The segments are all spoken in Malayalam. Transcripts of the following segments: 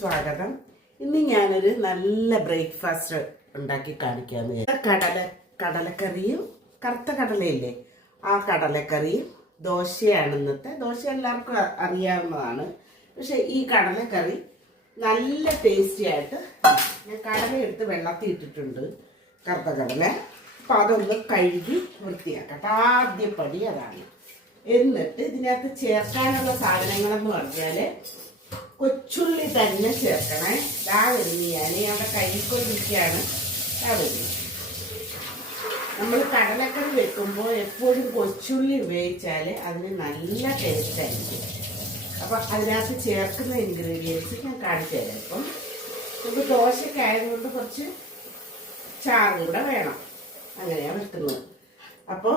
സ്വാഗതം. ഇന്ന് ഞാനൊരു നല്ല ബ്രേക്ക്ഫാസ്റ്റ് ഉണ്ടാക്കി കാണിക്കാന്ന് വിചാരിച്ചു. കടലക്കറിയും കറുത്ത കടലയില്ലേ, ആ കടലക്കറിയും ദോശയാണ് ഇന്നത്തെ. ദോശ എല്ലാവർക്കും അറിയാവുന്നതാണ്. പക്ഷെ ഈ കടലക്കറി നല്ല ടേസ്റ്റി ആയിട്ട് ഞാൻ കടല എടുത്ത് വെള്ളത്തിൽ ഇട്ടിട്ടുണ്ട്, കറുത്ത കടല. അപ്പം അതൊന്ന് കഴുകി വൃത്തിയാക്കട്ടെ. ആദ്യ പടി അതാണ്. എന്നിട്ട് ഇതിനകത്ത് ചേർക്കാനുള്ള സാധനങ്ങളെന്ന് പറഞ്ഞാൽ കൊച്ചുള്ളി തന്നെ ചേർക്കണേ. വരുന്നു ഞാൻ അവിടെ കഴുകിക്കൊണ്ടിരിക്കുകയാണ്. വരുന്നു. നമ്മൾ കടലക്കറി വെക്കുമ്പോൾ എപ്പോഴും കൊച്ചുള്ളി ഉപയോഗിച്ചാൽ അതിന് നല്ല ടേസ്റ്റ് ആയിരിക്കും. അപ്പം അതിനകത്ത് ചേർക്കുന്ന ഇൻഗ്രീഡിയൻസ് ഞാൻ കാണിച്ചു തരാം. ഇപ്പം നമുക്ക് ദോശയ്ക്ക് ആയതുകൊണ്ട് കുറച്ച് ചാറ് കൂടെ വേണം, അങ്ങനെയാണ് വെക്കുന്നത്. അപ്പോൾ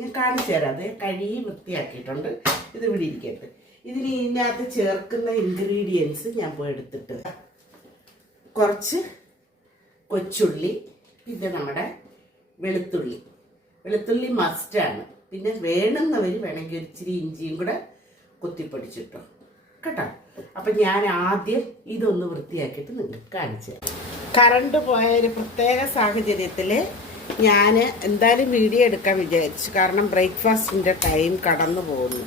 ഞാൻ കാണിച്ചു തരാം. അത് കഴുകി വൃത്തിയാക്കിയിട്ടുണ്ട്. ഇത് ഇവിടെ ഇരിക്കട്ടെ. ഇതിനകത്ത് ചേർക്കുന്ന ഇൻഗ്രീഡിയൻസ് ഞാൻ പോയി എടുത്തിട്ട്, കുറച്ച് കൊച്ചുള്ളി, പിന്നെ നമ്മുടെ വെളുത്തുള്ളി മസ്റ്റാണ്. പിന്നെ വേണമെന്നവർ വേണമെങ്കിൽ ഇച്ചിരി ഇഞ്ചിയും കൂടെ കുത്തിപ്പൊടിച്ചിട്ടോ കേട്ടോ. അപ്പം ഞാൻ ആദ്യം ഇതൊന്ന് വൃത്തിയാക്കിയിട്ട് നിങ്ങൾക്ക് കാണിച്ചു തരാം. കറണ്ട് പോയ ഒരു പ്രത്യേക സാഹചര്യത്തിൽ ഞാൻ എന്തായാലും വീഡിയോ എടുക്കാൻ വിചാരിച്ചു. കാരണം ബ്രേക്ക്ഫാസ്റ്റിൻ്റെ ടൈം കടന്നു പോകുന്നു.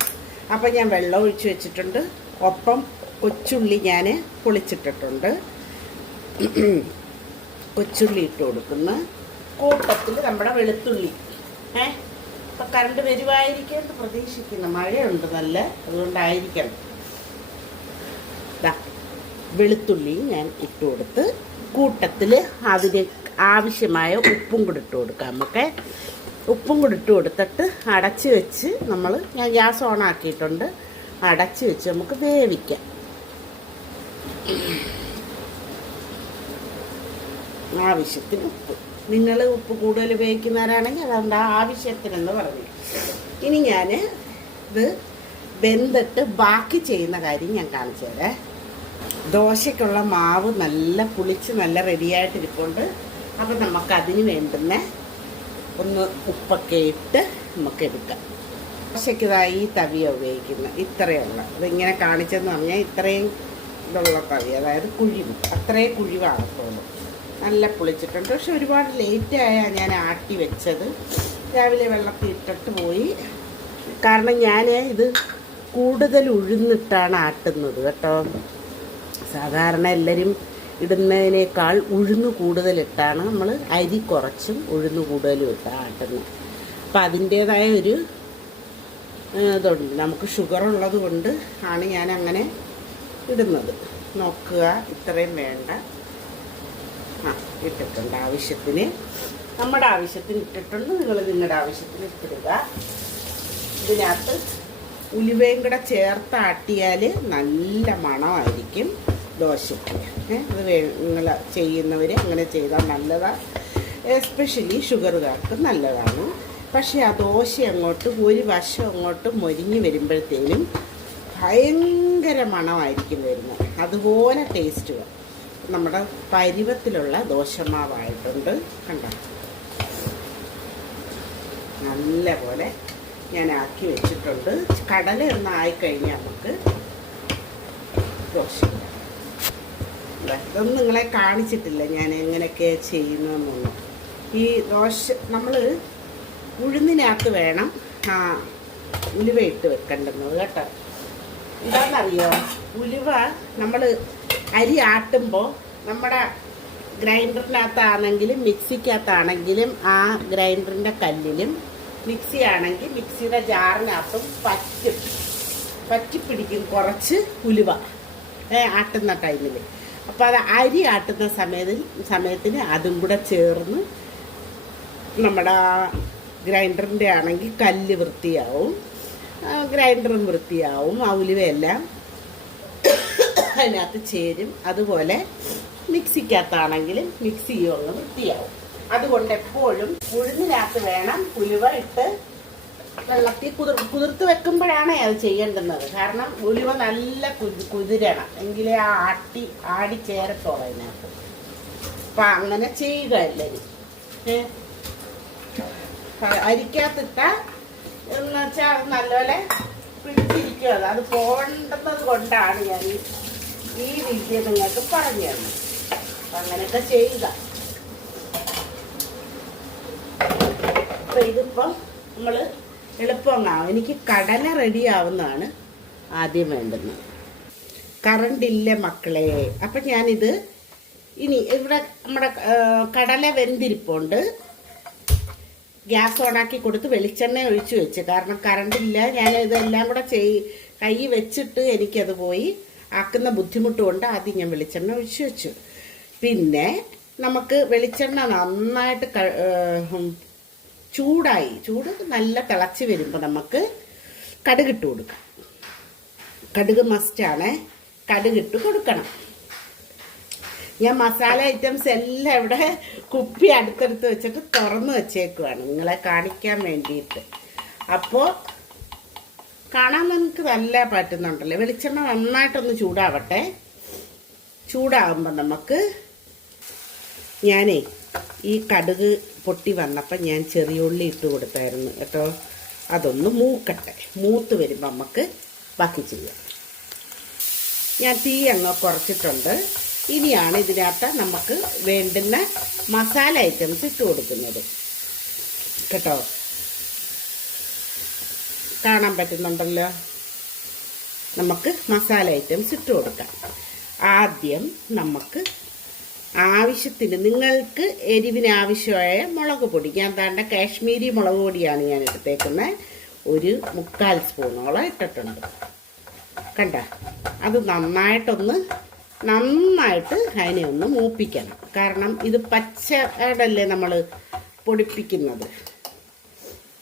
അപ്പം ഞാൻ വെള്ളം ഒഴിച്ച് വെച്ചിട്ടുണ്ട്. ഒപ്പം കൊച്ചുള്ളി ഞാൻ പൊളിച്ചിട്ടിട്ടുണ്ട്. കൊച്ചുള്ളി ഇട്ട് കൊടുക്കുന്ന കൂട്ടത്തിൽ നമ്മുടെ വെളുത്തുള്ളി. ഇപ്പം കറണ്ട് വരുമായിരിക്കും പ്രതീക്ഷിക്കുന്നു. മഴയുണ്ട് നല്ല, അതുകൊണ്ടായിരിക്കണം. വെളുത്തുള്ളിയും ഞാൻ ഇട്ട് കൊടുത്ത് കൂട്ടത്തിൽ അതിന് ആവശ്യമായ ഉപ്പും കൂടി ഇട്ട് കൊടുക്കാം. നമുക്ക് ഉപ്പും കൂടി ഇട്ട് കൊടുത്തിട്ട് അടച്ച് വെച്ച് ഞാൻ ഗ്യാസ് ഓൺ ആക്കിയിട്ടുണ്ട്. അടച്ച് വെച്ച് നമുക്ക് വേവിക്കാം. ആവശ്യത്തിന് ഉപ്പ്. നിങ്ങൾ ഉപ്പ് കൂടുതൽ ഉപയോഗിക്കുന്നവരാണെങ്കിൽ അതുകൊണ്ട് ആവശ്യത്തിനെന്ന് പറഞ്ഞു. ഇനി ഞാൻ ഇത് വെന്തിട്ട് ബാക്കി ചെയ്യുന്ന കാര്യം ഞാൻ കാണിച്ചു തരാം. ദോശയ്ക്കുള്ള മാവ് നല്ല പുളിച്ച് നല്ല റെഡിയായിട്ടിരിപ്പുണ്ട്. അപ്പം നമുക്കതിന് വേണ്ടുന്ന ഒന്ന് ഉപ്പൊക്കെ ഇട്ട് നമുക്ക് എടുക്കാം. ദോശയ്ക്ക് ഈ തവിയാണ് ഉപയോഗിക്കുന്നത്. ഇത്രയുള്ള ഇതിങ്ങനെ കാണിച്ചെന്ന് പറഞ്ഞാൽ ഇത്രയും ഇതുള്ള തവി, അതായത് കുഴിവ്, അത്രയും കുഴിവാകത്തുള്ളൂ. നല്ല പുളിച്ചിട്ടുണ്ട്. പക്ഷെ ഒരുപാട് ലേറ്റായാണ് ഞാൻ ആട്ടി വെച്ചത്. രാവിലെ വെള്ളത്തിൽ ഇട്ടിട്ട് പോയി. കാരണം ഞാൻ ഇത് കൂടുതൽ ഉഴുന്നിട്ടാണ് ആട്ടുന്നത് കേട്ടോ. സാധാരണ എല്ലാവരും ഇടുന്നതിനേക്കാൾ ഉഴുന്ന് കൂടുതലിട്ടാണ് നമ്മൾ അരി കുറച്ചും ഉഴുന്ന് കൂടുതലും ഇട്ടാണ് ആട്ടുന്നത്. അപ്പം അതിൻ്റേതായ ഒരു ഇതുണ്ട്. നമുക്ക് ഷുഗർ ഉള്ളത് കൊണ്ട് ആണ് ഞാൻ അങ്ങനെ ഇടുന്നത്. നോക്കുക, ഇത്രയും വേണ്ട. ഇട്ടിട്ടുണ്ട് ആവശ്യത്തിന്. നമ്മുടെ ആവശ്യത്തിന് ഇട്ടിട്ടുണ്ട്. നിങ്ങൾ നിങ്ങളുടെ ആവശ്യത്തിന് ഇട്ടിടുക. ഇതിനകത്ത് ഉലുവയും കൂടെ ചേർത്ത് ആട്ടിയാൽ നല്ല മണമായിരിക്കും ദോശയ്ക്ക്. അത് നിങ്ങൾ ചെയ്യുന്നവർ അങ്ങനെ ചെയ്താൽ നല്ലതാണ്. എസ്പെഷ്യലി ഷുഗറുകാർക്ക് നല്ലതാണ്. പക്ഷേ ആ ദോശ അങ്ങോട്ട് ഒരു വശം അങ്ങോട്ട് മൊരിഞ്ഞ് വരുമ്പോഴത്തേനും ഭയങ്കര മണമായിരിക്കും വരുന്നത്. അതുപോലെ ടേസ്റ്റ് നമ്മുടെ പരുവത്തിലുള്ള ദോശമാവായിട്ടുണ്ട്. കണ്ടോ, നല്ല പോലെ ഞാൻ ആക്കി വെച്ചിട്ടുണ്ട്. കടല ഒന്ന് ആയിക്കഴിഞ്ഞാൽ നമുക്ക് ദോശ. ഇതൊന്നും നിങ്ങളെ കാണിച്ചിട്ടില്ല ഞാൻ എങ്ങനെയൊക്കെ ചെയ്യുന്നതെന്നൊന്നും. ഈ ദോശ നമ്മൾ ഉഴുന്നിനകത്ത് വേണം ഉലുവ ഇട്ട് വെക്കേണ്ടുന്നത് കേട്ടോ. എന്താണെന്നറിയോ, ഉലുവ നമ്മൾ അരി ആട്ടുമ്പോൾ നമ്മുടെ ഗ്രൈൻഡറിനകത്താണെങ്കിലും മിക്സിക്കകത്താണെങ്കിലും ആ ഗ്രൈൻഡറിൻ്റെ കല്ലിലും, മിക്സി ആണെങ്കിൽ മിക്സിയുടെ ജാറിനകത്തും പറ്റിപ്പിടിക്കും കുറച്ച് ഉലുവ ആട്ടുന്ന ടൈമിൽ. അപ്പോൾ അത് അരി ആട്ടുന്ന സമയത്തിന് അതും കൂടെ ചേർന്ന് നമ്മുടെ ഗ്രൈൻഡറിൻ്റെ ആണെങ്കിൽ കല്ല് വൃത്തിയാവും, ഗ്രൈൻഡറും വൃത്തിയാവും, ആ ഉലുവയെല്ലാം അതിനകത്ത് ചേരും. അതുപോലെ മിക്സിക്കകത്താണെങ്കിലും മിക്സിയും അങ്ങ് വൃത്തിയാവും. അതുകൊണ്ട് എപ്പോഴും ഉഴുന്നിനകത്ത് വേണം ഉലുവ ഇട്ട് വെള്ളത്തിൽ കുതിർത്ത് വെക്കുമ്പോഴാണ് അത് ചെയ്യേണ്ടുന്നത്. കാരണം ഉലുവ നല്ല കുതിരണം, എങ്കിലേ ആ ആടി ചേരത്തോളം അതിനകത്ത്. അപ്പം അങ്ങനെ ചെയ്യുക എല്ലാവരും. അരിക്കകത്തിട്ട എന്ന് വെച്ചാൽ നല്ലപോലെ പിടിച്ചിരിക്കുക. അത് പോകേണ്ടുന്നത് കൊണ്ടാണ് ഞാൻ ഈ വിദ്യ നിങ്ങൾക്ക് പറഞ്ഞു തരണം. അപ്പം അങ്ങനെയൊക്കെ ചെയ്യുക. അപ്പം ഇതിപ്പം നമ്മൾ എളുപ്പമാവും. എനിക്ക് കടല റെഡി ആവുന്നതാണ് ആദ്യം വേണ്ടുന്നത്. കറണ്ടില്ല മക്കളെ. അപ്പം ഞാനിത് ഇനി ഇവിടെ നമ്മുടെ കടല വെന്തിരിപ്പുണ്ട്. ഗ്യാസ് ഓണാക്കി കൊടുത്ത് വെളിച്ചെണ്ണ ഒഴിച്ചു വെച്ച്. കാരണം കറണ്ടില്ല. ഞാൻ ഇതെല്ലാം കൂടെ കൈ വെച്ചിട്ട് എനിക്കത് പോയി ആക്കുന്ന ബുദ്ധിമുട്ടുകൊണ്ട് ആദ്യം ഞാൻ വെളിച്ചെണ്ണ ഒഴിച്ചു വെച്ചു. പിന്നെ നമുക്ക് വെളിച്ചെണ്ണ നന്നായിട്ട് ചൂട് നല്ല തിളച്ച് വരുമ്പോൾ നമുക്ക് കടുകിട്ട് കൊടുക്കാം. കടുക് മസ്റ്റാണ്. കടുകിട്ട് കൊടുക്കണം. ഞാൻ മസാല ഐറ്റംസ് എല്ലാം ഇവിടെ കുപ്പി അടുത്തടുത്ത് വെച്ചിട്ട് തുറന്ന് വെച്ചേക്കുവാണ് നിങ്ങളെ കാണിക്കാൻ വേണ്ടിയിട്ട്. അപ്പോൾ കാണാൻ നമുക്ക് നല്ല പറ്റുന്നുണ്ടല്ലോ. വെളിച്ചെണ്ണ നന്നായിട്ടൊന്ന് ചൂടാവട്ടെ. ചൂടാകുമ്പോൾ നമുക്ക് ഞാനേ ഈ കടുക് പൊട്ടി വന്നപ്പോൾ ഞാൻ ചെറിയ ഉള്ളി ഇട്ട് കൊടുത്തായിരുന്നു കേട്ടോ. അതൊന്ന് മൂക്കട്ടെ. മൂത്ത് വരുമ്പോൾ നമുക്ക് ബാക്കി ചെയ്യാം. ഞാൻ തീ അങ്ങ് കുറച്ചിട്ടുണ്ട്. ഇനിയാണ് ഇതിനകത്ത് നമുക്ക് വേണ്ടുന്ന മസാല ഐറ്റംസ് ഇട്ട് കൊടുക്കുന്നത് കേട്ടോ. കാണാൻ പറ്റുന്നുണ്ടല്ലോ. നമുക്ക് മസാല ഐറ്റംസ് ഇട്ട് കൊടുക്കാം. ആദ്യം നമുക്ക് ആവശ്യത്തിന് നിങ്ങൾക്ക് എരിവിന് ആവശ്യമായ മുളക് പൊടി, ഞാൻ താണ്ട കാശ്മീരി മുളക് പൊടിയാണ് ഞാൻ എടുത്തേക്കുന്നത്. ഒരു 3/4 സ്പൂണോളം ഇട്ടിട്ടുണ്ട്. കണ്ട, അത് നന്നായിട്ട് അതിനെ ഒന്ന് മൂപ്പിക്കണം. കാരണം ഇത് പച്ചടല്ലേ നമ്മൾ പൊടിപ്പിക്കുന്നത്.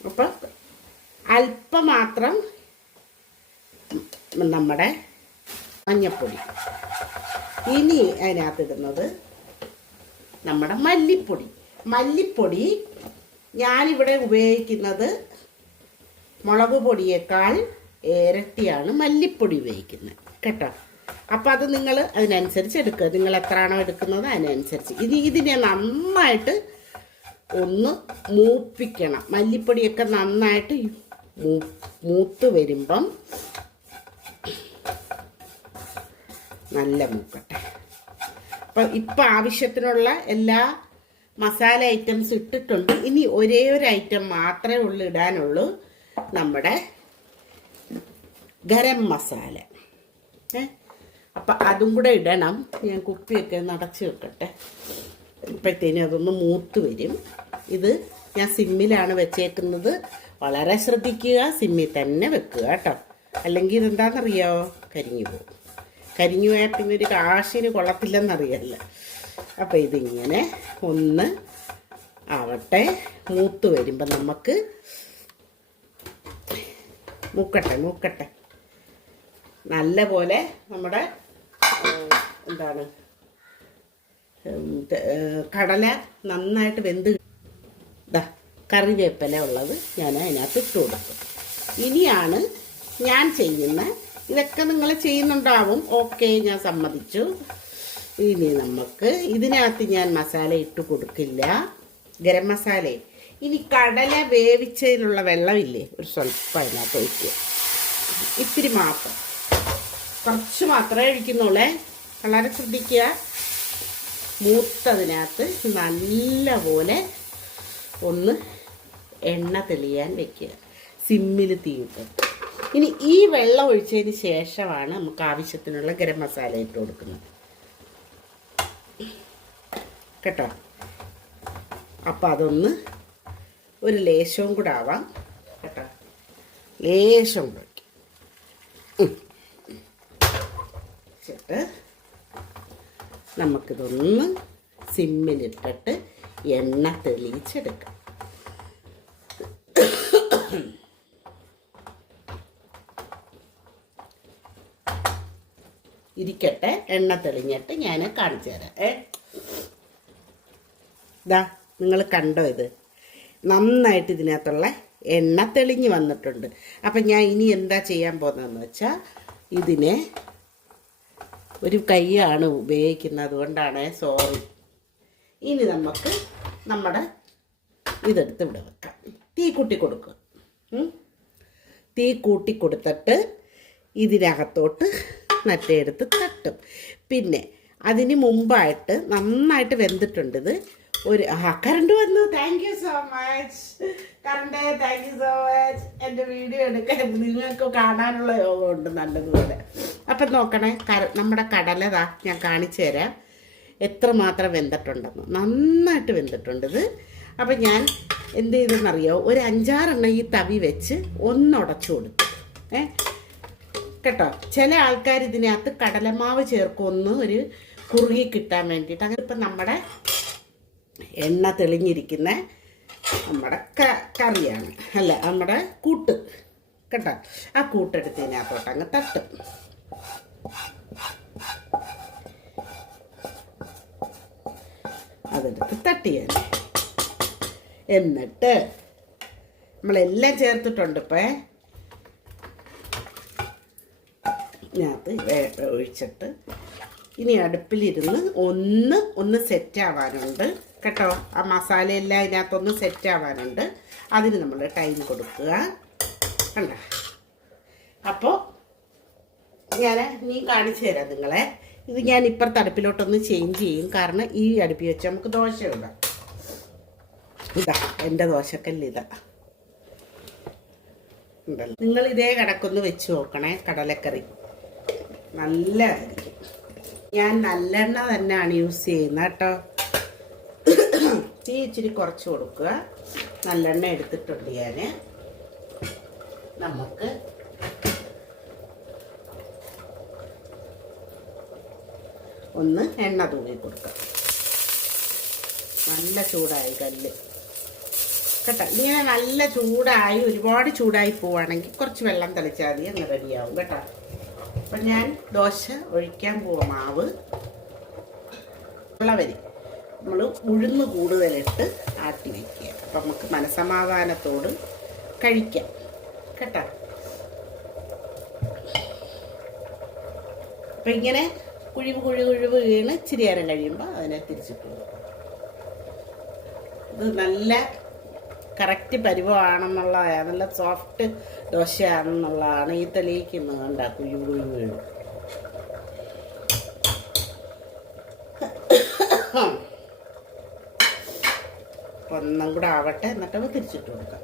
അപ്പം അല്പം മാത്രം നമ്മുടെ മഞ്ഞപ്പൊടി. ഇനി അതിനകത്തിടുന്നത് നമ്മുടെ മല്ലിപ്പൊടി ഞാനിവിടെ ഉപയോഗിക്കുന്നത് മുളക് പൊടിയേക്കാൾ ഇരട്ടിയാണ് മല്ലിപ്പൊടി ഉപയോഗിക്കുന്നത് കേട്ടോ. അപ്പം അത് നിങ്ങൾ അതിനനുസരിച്ച് എടുക്കുക. നിങ്ങൾ എത്രയാണോ എടുക്കുന്നത് അതിനനുസരിച്ച്. ഇതിനെ നന്നായിട്ട് ഒന്ന് മൂപ്പിക്കണം. മല്ലിപ്പൊടിയൊക്കെ നന്നായിട്ട് മൂത്ത് വരുമ്പം നല്ല മൂക്കട്ടെ. അപ്പം ഇപ്പം ആവശ്യത്തിനുള്ള എല്ലാ മസാല ഐറ്റംസ് ഇട്ടിട്ടുണ്ട്. ഇനി ഒരേ ഒരു ഐറ്റം മാത്രമേ ഇടാനുള്ളൂ, നമ്മുടെ ഗരം മസാല. അപ്പം അതും കൂടെ ഇടണം. ഞാൻ കുപ്പിയൊക്കെ നടച്ച് വെക്കട്ടെ. ഇപ്പോഴത്തേനും അതൊന്ന് മൂത്ത് വരും. ഇത് ഞാൻ സിമ്മിലാണ് വെച്ചേക്കുന്നത്. വളരെ ശ്രദ്ധിക്കുക, സിമ്മിൽ തന്നെ വെക്കുക കേട്ടോ. അല്ലെങ്കിൽ ഇതെന്താണെന്നറിയോ, കരിഞ്ഞു പോകും. കരിഞ്ഞു പോയാൽ പിന്നെ ഒരു കാശിന് കൊള്ളത്തില്ലെന്നറിയല്ല. അപ്പം ഇതിങ്ങനെ ഒന്ന് ആവട്ടെ. മൂത്ത് വരുമ്പോൾ നമുക്ക് മൂക്കട്ടെ നല്ല പോലെ. നമ്മുടെ കടല നന്നായിട്ട് വെന്ത് കറിവേപ്പില ഉള്ളത് ഞാൻ അതിനകത്ത് ഇട്ട് കൊടുക്കും. ഇനിയാണ് ഞാൻ ചെയ്യുന്ന, ഇതൊക്കെ നിങ്ങൾ ചെയ്യുന്നുണ്ടാവും, ഓക്കെ, ഞാൻ സമ്മതിച്ചു. ഇനി നമുക്ക് ഇതിനകത്ത് ഞാൻ മസാല ഇട്ട് കൊടുക്കില്ല, ഗരം മസാല. ഇനി കടല വേവിച്ചതിനുള്ള വെള്ളമില്ലേ, ഒരു സ്വല്പം അതിനകത്ത് ഒഴിക്കുക. ഇത്തിരി മാത്രം, കുറച്ച് മാത്രമേ ഒഴിക്കുന്നുള്ളേ. വളരെ ശ്രദ്ധിക്കുക. മൂത്തതിനകത്ത് നല്ല പോലെ ഒന്ന് എണ്ണ തെളിയാൻ വെക്കുക, സിമ്മിൽ തീയിട്ട്. ഇനി ഈ വെള്ളം ഒഴിച്ചതിന് ശേഷമാണ് നമുക്ക് ആവശ്യത്തിനുള്ള ഗരം മസാല ഇട്ട് കൊടുക്കുന്നത് കേട്ടോ. അപ്പം അതൊന്ന് ഒരു ലേശവും കൂടെ ആവാം കേട്ടോ. ലേശം കൂടെ വെച്ചിട്ട് നമുക്കിതൊന്ന് സിമ്മിലിട്ടിട്ട് എണ്ണ തെളിയിച്ചെടുക്കാം. ഇരിക്കട്ടെ, എണ്ണ തെളിഞ്ഞിട്ട് ഞാൻ കാണിച്ചു തരാം. ഇതാ നിങ്ങൾ കണ്ടോ, ഇത് നന്നായിട്ട് ഇതിനകത്തുള്ള എണ്ണ തെളിഞ്ഞ് വന്നിട്ടുണ്ട്. അപ്പം ഞാൻ ഇനി എന്താ ചെയ്യാൻ പോകുന്നതെന്ന് വെച്ചാൽ, ഇതിനെ ഒരു കൈയാണ് ഉപയോഗിക്കുന്നത്, അതുകൊണ്ടാണ് സോറി. ഇനി നമുക്ക് നമ്മുടെ ഇതെടുത്ത് ഇവിടെ വെക്കാം. തീ കൂട്ടി കൊടുക്കുക. തീ കൂട്ടി കൊടുത്തിട്ട് ഇതിനകത്തോട്ട് മറ്റേ എടുത്ത് തട്ടും. പിന്നെ അതിന് മുമ്പായിട്ട് നന്നായിട്ട് വെന്തിട്ടുണ്ട് ഇത്. കറണ്ട് വന്നു. Thank you so much current, thank you so much. എൻ്റെ വീഡിയോ എടുക്കാൻ നിങ്ങൾക്ക് കാണാനുള്ള യോഗമുണ്ട് നല്ലതുപോലെ. അപ്പം നോക്കണേ, നമ്മുടെ കടലതാ ഞാൻ കാണിച്ചു തരാം എത്രമാത്രം വെന്തിട്ടുണ്ടെന്ന്. നന്നായിട്ട് വെന്തിട്ടുണ്ട് ഇത്. അപ്പം ഞാൻ എന്ത് ചെയ്തെന്നറിയോ, ഒരു 5-6 എണ്ണം ഈ തവി വെച്ച് ഒന്നുടച്ചു കൊടുത്തു. കേട്ടോ, ചില ആൾക്കാർ ഇതിനകത്ത് കടലമാവ് ചേർക്കുമെന്ന് ഒരു കുറുകി കിട്ടാൻ വേണ്ടിയിട്ട്. അങ്ങനെ ഇപ്പം നമ്മുടെ എണ്ണ തെളിഞ്ഞിരിക്കുന്ന നമ്മുടെ കറിയാണ്, അല്ല നമ്മുടെ കൂട്ട്. കേട്ടോ, ആ കൂട്ടെടുത്ത് ഇതിനകത്തോട്ട് അങ്ങ് തട്ടും. അതെടുത്ത് തട്ടിയാൽ എന്നിട്ട് നമ്മളെല്ലാം ചേർത്തിട്ടുണ്ട്. ഇപ്പം ഇതിനകത്ത് ഒഴിച്ചിട്ട് ഇനി അടുപ്പിലിരുന്ന് ഒന്ന് സെറ്റാവാനുണ്ട് കേട്ടോ. ആ മസാലയെല്ലാം ഇതിനകത്തൊന്ന് സെറ്റാവാനുണ്ട്. അതിന് നമ്മൾ ടൈം കൊടുക്കുക. കണ്ട, അപ്പോൾ ഞാൻ നീ കാണിച്ചു തരാം നിങ്ങളെ. ഇത് ഞാൻ ഇപ്പുറത്തെ അടുപ്പിലോട്ടൊന്ന് ചേഞ്ച് ചെയ്യും, കാരണം ഈ അടുപ്പിൽ വെച്ച് നമുക്ക് ദോശ ഇടാം. ഇതാ എൻ്റെ ദോശക്കല്ല് ഇതാ ഉണ്ടല്ലോ. നിങ്ങൾ ഇതേ കണക്കൊന്ന് വെച്ച് നോക്കണേ. കടലക്കറി നല്ലതായിരിക്കും. ഞാൻ നല്ലെണ്ണ തന്നെയാണ് യൂസ് ചെയ്യുന്നത് കേട്ടോ. തീ ഇച്ചിരി കുറച്ച് കൊടുക്കുക. നല്ലെണ്ണ എടുത്തിട്ടുണ്ട് ഞാൻ. നമുക്ക് ഒന്ന് എണ്ണ തൂക്കി കൊടുക്കാം. നല്ല ചൂടായി കല്ല് കേട്ടോ. ഇങ്ങനെ നല്ല ചൂടായി, ഒരുപാട് ചൂടായി പോവുകയാണെങ്കിൽ കുറച്ച് വെള്ളം തളിച്ചാൽ മതി, അങ്ങ് റെഡിയാവും കേട്ടോ. അപ്പം ഞാൻ ദോശ ഒഴിക്കാൻ പോവാം. മാവ് വെള്ളവരി നമ്മൾ ഉഴുന്ന് കൂടുതലിട്ട് ആട്ടി വയ്ക്കുക. അപ്പം നമുക്ക് മനസമാധാനത്തോട് കഴിക്കാം കേട്ടോ. അപ്പം ഇങ്ങനെ കുഴിവ് വീണ് ഇച്ചിരി നേരം കഴിയുമ്പോൾ അതിനെ തിരിച്ചിട്ട് കൊടുക്കും. ഇത് നല്ല കറക്റ്റ് പരുവമാണെന്നുള്ളതാണ്, നല്ല സോഫ്റ്റ് ദോശയാണെന്നുള്ളതാണ് ഈ തെളിയിക്കുന്നത്. കണ്ട കുഴിവ് വീഴും. ഒന്നും കൂടെ ആവട്ടെ, എന്നിട്ട് തിരിച്ചിട്ട് കൊടുക്കാം.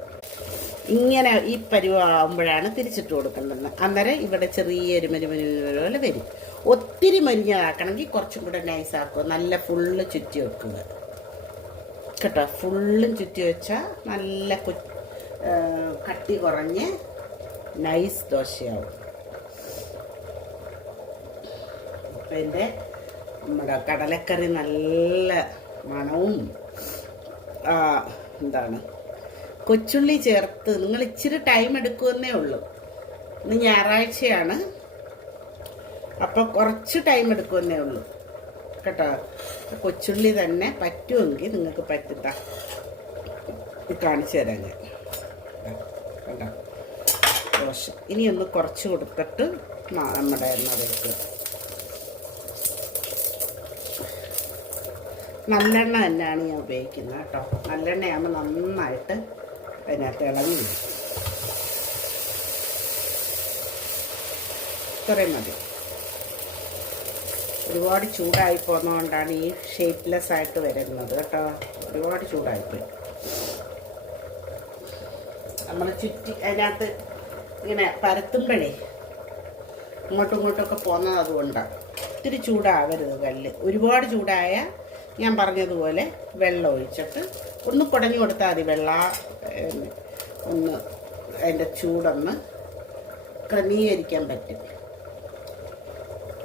ഇങ്ങനെ ഈ പരുവാകുമ്പോഴാണ് തിരിച്ചിട്ട് കൊടുക്കേണ്ടത്. അന്നേരം ഇവിടെ ചെറിയൊരു മരുമരു പോലെ വരും. ഒത്തിരി മരിഞ്ഞതാക്കണമെങ്കിൽ കുറച്ചും കൂടെ നൈസാക്കുക. നല്ല ഫുള്ള് ചുറ്റി വെക്കുക കേട്ടോ. ഫുള്ളും ചുറ്റി വെച്ചാൽ നല്ല കട്ടി കുറഞ്ഞ് നൈസ് ദോശയാവും. അപ്പം എൻ്റെ നമ്മുടെ കടലക്കറി നല്ല മണവും എന്താണ് കൊച്ചുള്ളി ചേർത്ത്. നിങ്ങൾ ഇച്ചിരി ടൈം എടുക്കുമെന്നേ ഉള്ളൂ. ഇന്ന് ഞായറാഴ്ചയാണ്, അപ്പോൾ കുറച്ച് ടൈം എടുക്കുമെന്നേ ഉള്ളൂ കേട്ടോ. കൊച്ചുള്ളി തന്നെ പറ്റുമെങ്കിൽ നിങ്ങൾക്ക് പറ്റുക. കാണിച്ചു തരാം ഞാൻ കേട്ടോ. ദോശ ഇനി ഒന്ന് കുറച്ച് കൊടുത്തിട്ട് നമ്മുടെ എണ്ണ വയ്ക്കുക. നല്ലെണ്ണ തന്നെയാണ് ഞാൻ ഉപയോഗിക്കുന്നത് കേട്ടോ. നല്ലെണ്ണയാകുമ്പോൾ നന്നായിട്ട് അതിനകത്ത് ഇളകി വരും. ഇത്രയും മതി. ഒരുപാട് ചൂടായി പോകുന്നതുകൊണ്ടാണ് ഈ ഷേപ്പ്ലെസ് ആയിട്ട് വരുന്നത് കേട്ടോ. ഒരുപാട് ചൂടായിപ്പോയി. നമ്മൾ ചുറ്റി അതിനകത്ത് ഇങ്ങനെ പരത്തുമ്പോഴേ ഇങ്ങോട്ടും ഇങ്ങോട്ടൊക്കെ പോകുന്നത് അതുകൊണ്ടാണ്. ഒത്തിരി ചൂടാവരുത് കല്ല്. ഒരുപാട് ചൂടായ ഞാൻ പറഞ്ഞതുപോലെ വെള്ളം ഒഴിച്ചിട്ട് ഒന്ന് കുടഞ്ഞു കൊടുത്താൽ മതി. ഒന്ന് അതിൻ്റെ ചൂടൊന്ന് ക്രമീകരിക്കാൻ പറ്റും.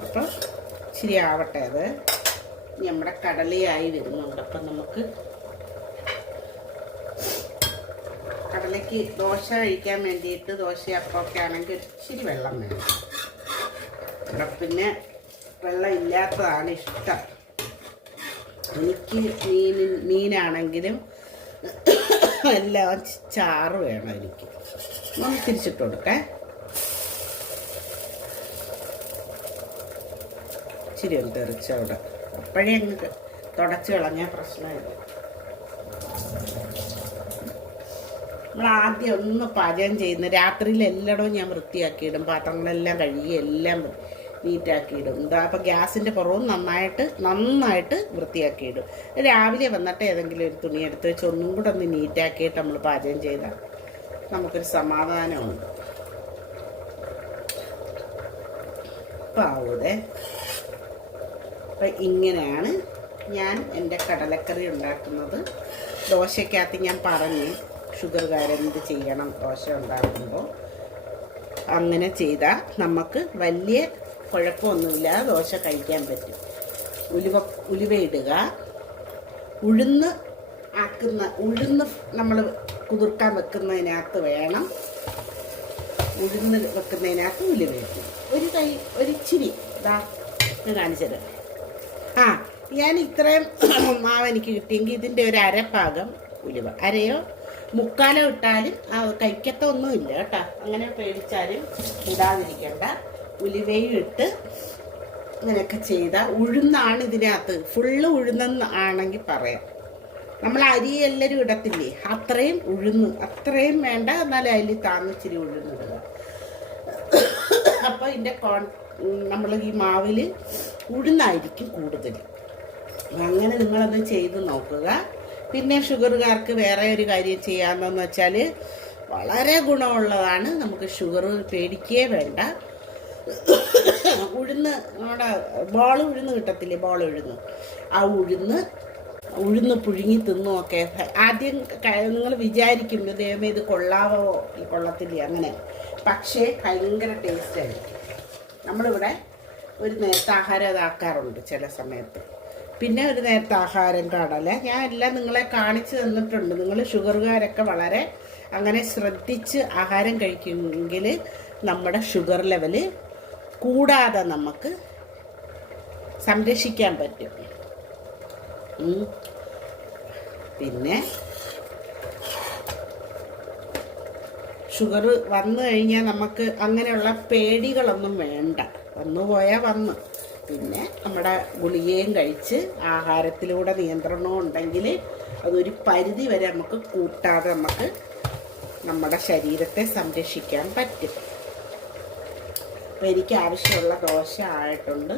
അപ്പം ഇച്ചിരി ആവട്ടെ. അത് നമ്മുടെ കടലയായി വരുന്നുണ്ട്. അപ്പം നമുക്ക് കടലയ്ക്ക് ദോശ കഴിക്കാൻ വേണ്ടിയിട്ട്, ദോശയപ്പമൊക്കെ ആണെങ്കിൽ ഇച്ചിരി വെള്ളം വേണം. ഇവിടെ പിന്നെ വെള്ളം ഇല്ലാത്തതാണ് ഇഷ്ടം. എനിക്ക് മീനാണെങ്കിലും എല്ലാം ചാറ് വേണം എനിക്ക്. ഒന്ന് തിരിച്ചിട്ട് കൊടുക്കേ. ഇച്ചിരി ഒന്ന് തെറിച്ചവിടെ അപ്പോഴേ അങ്ങ് തുടച്ച് കളഞ്ഞാൽ പ്രശ്നമില്ല. നമ്മൾ ആദ്യം ഒന്ന് പാചകം ചെയ്യുന്ന രാത്രിയിൽ എല്ലായിടവും ഞാൻ വൃത്തിയാക്കിയിടും. പാത്രങ്ങളെല്ലാം കഴുകി എല്ലാം നീറ്റാക്കിയിടും. ഇതാ അപ്പോൾ ഗ്യാസിൻ്റെ പുറവും നന്നായിട്ട് വൃത്തിയാക്കിയിടും. രാവിലെ വന്നിട്ട് ഏതെങ്കിലും ഒരു തുണി എടുത്ത് വെച്ച് ഒന്നും കൂടെ ഒന്ന് നീറ്റാക്കിയിട്ട് നമ്മൾ പാചകം ചെയ്താൽ നമുക്കൊരു സമാധാനമുണ്ട്. പാവൂതേ. അപ്പം ഇങ്ങനെയാണ് ഞാൻ എൻ്റെ കടലക്കറി ഉണ്ടാക്കുന്നത്. ദോശയ്ക്കകത്ത് ഞാൻ പറഞ്ഞ് ഷുഗർകാരെന്ത് ചെയ്യണം ദോശ ഉണ്ടാക്കുമ്പോൾ. അങ്ങനെ ചെയ്താൽ നമുക്ക് വലിയ കുഴപ്പമൊന്നുമില്ലാതെ ദോശ കഴിക്കാൻ പറ്റും. ഉലുവ ഇടുക. ഉഴുന്ന് നമ്മൾ കുതിർക്കാൻ വെക്കുന്നതിനകത്ത് വേണം. ഉഴുന്ന് വെക്കുന്നതിനകത്ത് ഉലുവ ഇട്ടു ഒരിച്ചിരി ഇതാ കാണിച്ചത്. ഞാൻ ഇത്രയും മാവ് എനിക്ക് കിട്ടിയെങ്കിൽ ഇതിൻ്റെ ഒരു അരഭാഗം ഉലുവ, അരയോ മുക്കാലോ ഇട്ടാലും കഴിക്കത്തൊന്നുമില്ല കേട്ടോ. അങ്ങനെ പേടിച്ചാലും ഇടാതിരിക്കണ്ട. ഉലുവയും ഇട്ട് ഇങ്ങനെയൊക്കെ ചെയ്താൽ ഉഴുന്നാണ് ഇതിനകത്ത്. ഫുള്ള് ഉഴുന്നെന്ന് ആണെങ്കിൽ പറയാം. നമ്മൾ അരി എല്ലാവരും ഇടത്തില്ലേ, അത്രയും ഉഴുന്ന്, അത്രയും വേണ്ട, എന്നാലും അതിൽ താന്നിച്ചിരി ഉഴുന്നിടുക. അപ്പോൾ ഇതിൻ്റെ നമ്മൾ ഈ മാവിൽ ഉഴുന്നായിരിക്കും കൂടുതൽ. അങ്ങനെ നിങ്ങളത് ചെയ്ത് നോക്കുക. പിന്നെ ഷുഗറുകാർക്ക് വേറെ ഒരു കാര്യം ചെയ്യാമെന്ന് വെച്ചാൽ വളരെ ഗുണമുള്ളതാണ്. നമുക്ക് ഷുഗർ പേടിക്കേ വേണ്ട. ഉഴുന്ന്, നമ്മുടെ ഉഴുന്ന് കിട്ടത്തില്ലേ, ഉഴുന്ന്, ആ ഉഴുന്ന് പുഴുങ്ങി തിന്നുമൊക്കെ. ആദ്യം നിങ്ങൾ വിചാരിക്കും ദൈവമേ ഇത് കൊള്ളാവോ കൊള്ളത്തില്ലേ അങ്ങനെ, പക്ഷേ ഭയങ്കര ടേസ്റ്റായിരിക്കും. നമ്മളിവിടെ ഒരു നേരത്തെ ആഹാരം ഇതാക്കാറുണ്ട് ചില സമയത്ത്. പിന്നെ ഒരു നേരത്തെ ആഹാരം കടല, ഞാൻ എല്ലാം നിങ്ങളെ കാണിച്ചു തന്നിട്ടുണ്ട്. നിങ്ങൾ ഷുഗറുകാരൊക്കെ വളരെ അങ്ങനെ ശ്രദ്ധിച്ച് ആഹാരം കഴിക്കുമെങ്കിൽ നമ്മുടെ ഷുഗർ ലെവല് കൂടാതെ നമുക്ക് സംരക്ഷിക്കാൻ പറ്റും. പിന്നെ ഷുഗർ വന്നു കഴിഞ്ഞാൽ നമുക്ക് അങ്ങനെയുള്ള പേടികളൊന്നും വേണ്ട. വന്നു പോയാൽ വന്ന്. പിന്നെ നമ്മുടെ ഗുളികയും കഴിച്ച് ആഹാരത്തിലൂടെ നിയന്ത്രണം ഉണ്ടെങ്കിൽ അതൊരു പരിധി വരെ നമുക്ക് കൂട്ടാതെ നമുക്ക് നമ്മുടെ ശരീരത്തെ സംരക്ഷിക്കാൻ പറ്റും. അപ്പോൾ എനിക്ക് ആവശ്യമുള്ള ദോശ ആയിട്ടുണ്ട്.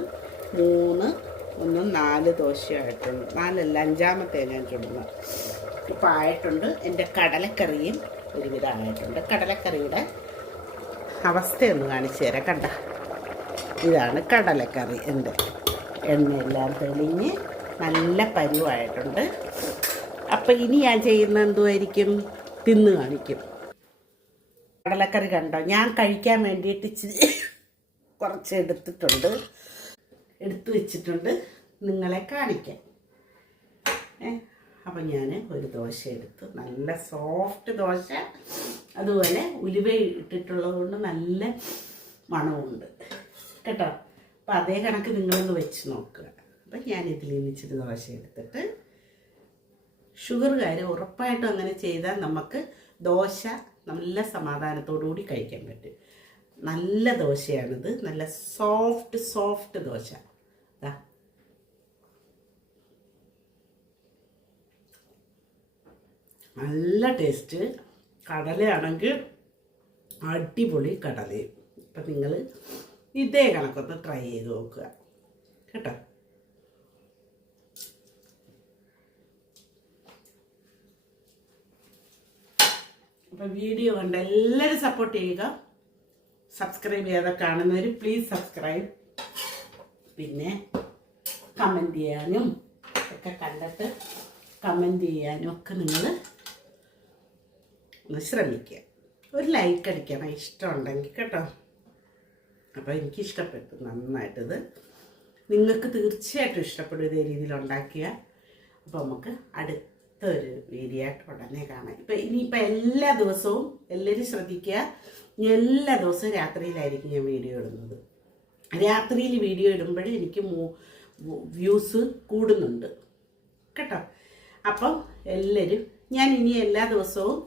4 ദോശയായിട്ടുണ്ട്. 4 അഞ്ചാമത്തെ ഞാൻ ചുടുന്നത്. ഇപ്പോൾ ആയിട്ടുണ്ട്. എൻ്റെ കടലക്കറിയും ഒരുവിധം ആയിട്ടുണ്ട്. കടലക്കറിയുടെ അവസ്ഥയൊന്ന് കാണിച്ചു തരാം. കണ്ട, ഇതാണ് കടലക്കറി. എൻ്റെ എണ്ണയെല്ലാം തെളിഞ്ഞ് നല്ല പരുവായിട്ടുണ്ട്. അപ്പം ഇനി ഞാൻ ചെയ്യുന്ന എന്തുമായിരിക്കും, തിന്ന് കാണിക്കും. കടലക്കറി കണ്ടോ, ഞാൻ കഴിക്കാൻ വേണ്ടിയിട്ട് ഇച്ചിരി കുറച്ച് എടുത്തു വെച്ചിട്ടുണ്ട്, നിങ്ങളെ കാണിക്കാം. അപ്പം ഞാൻ ഒരു ദോശ എടുത്ത്, നല്ല സോഫ്റ്റ് ദോശ, അതുപോലെ ഉലുവ ഇട്ടിട്ടുള്ളത് കൊണ്ട് നല്ല മണമുണ്ട് കേട്ടോ. അപ്പം അതേ കണക്ക് നിങ്ങളൊന്ന് വെച്ച് നോക്കുക. അപ്പം ഞാനിതിൽ നിന്ന് ഇച്ചിരി ദോശ എടുത്തിട്ട്, ഷുഗറുകാർ ഉറപ്പായിട്ടും അങ്ങനെ ചെയ്താൽ നമുക്ക് ദോശ നല്ല സമാധാനത്തോടുകൂടി കഴിക്കാൻ പറ്റും. നല്ല ദോശയാണിത്, നല്ല സോഫ്റ്റ് ദോശ. നല്ല ടേസ്റ്റ്. കടലയാണെങ്കിൽ അടിപൊളി കടലയും. അപ്പം നിങ്ങൾ ഇതേ കണക്കൊന്ന് ട്രൈ ചെയ്ത് നോക്കുക കേട്ടോ. അപ്പം വീഡിയോ കണ്ട് എല്ലാവരും സപ്പോർട്ട് ചെയ്യുക. സബ്സ്ക്രൈബ് ചെയ്യാതെ കാണുന്നവർ പ്ലീസ് സബ്സ്ക്രൈബ്. പിന്നെ കമൻറ്റ് ചെയ്യാനും ഒക്കെ, കണ്ടിട്ട് കമൻറ്റ് ചെയ്യാനും ഒക്കെ നിങ്ങൾ ഒന്ന് ശ്രമിക്കുക. ഒരു ലൈക്ക് അടിക്കണം ഇഷ്ടമുണ്ടെങ്കിൽ കേട്ടോ. അപ്പോൾ എനിക്ക് ഇഷ്ടപ്പെട്ടു നന്നായിട്ടിത്. നിങ്ങൾക്ക് തീർച്ചയായിട്ടും ഇഷ്ടപ്പെടും ഇതേ രീതിയിൽ ഉണ്ടാക്കിയ. അപ്പോൾ നമുക്ക് അടുത്തൊരു വീഡിയോ ആയിട്ട് ഉടനെ കാണാം. ഇനിയിപ്പോൾ എല്ലാ ദിവസവും എല്ലാവരും ശ്രദ്ധിക്കുക, എല്ലാ ദിവസവും രാത്രിയിലായിരിക്കും ഞാൻ വീഡിയോ ഇടുന്നത്. രാത്രിയിൽ വീഡിയോ ഇടുമ്പോഴേ എനിക്ക് വ്യൂസ് കൂടുന്നുണ്ട് കേട്ടോ. അപ്പം എല്ലാവരും, ഞാൻ ഇനി എല്ലാ ദിവസവും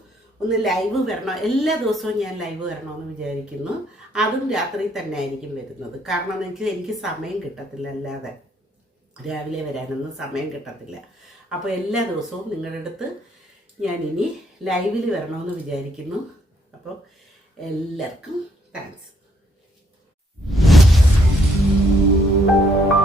ഒന്ന് ലൈവ് വരണം, എല്ലാ ദിവസവും ഞാൻ ലൈവ് വരണമെന്ന് വിചാരിക്കുന്നു. അതും രാത്രി തന്നെ ആയിരിക്കും വരുന്നത്. കാരണം എനിക്ക് സമയം കിട്ടത്തില്ല, അല്ലാതെ രാവിലെ വരാനൊന്നും സമയം കിട്ടത്തില്ല. അപ്പോൾ എല്ലാ ദിവസവും നിങ്ങളുടെ അടുത്ത് ഞാൻ ഇനി ലൈവിൽ വരണമെന്ന് വിചാരിക്കുന്നു. അപ്പോൾ എല്ലാവർക്കും താങ്ക്സ്. ബൈ.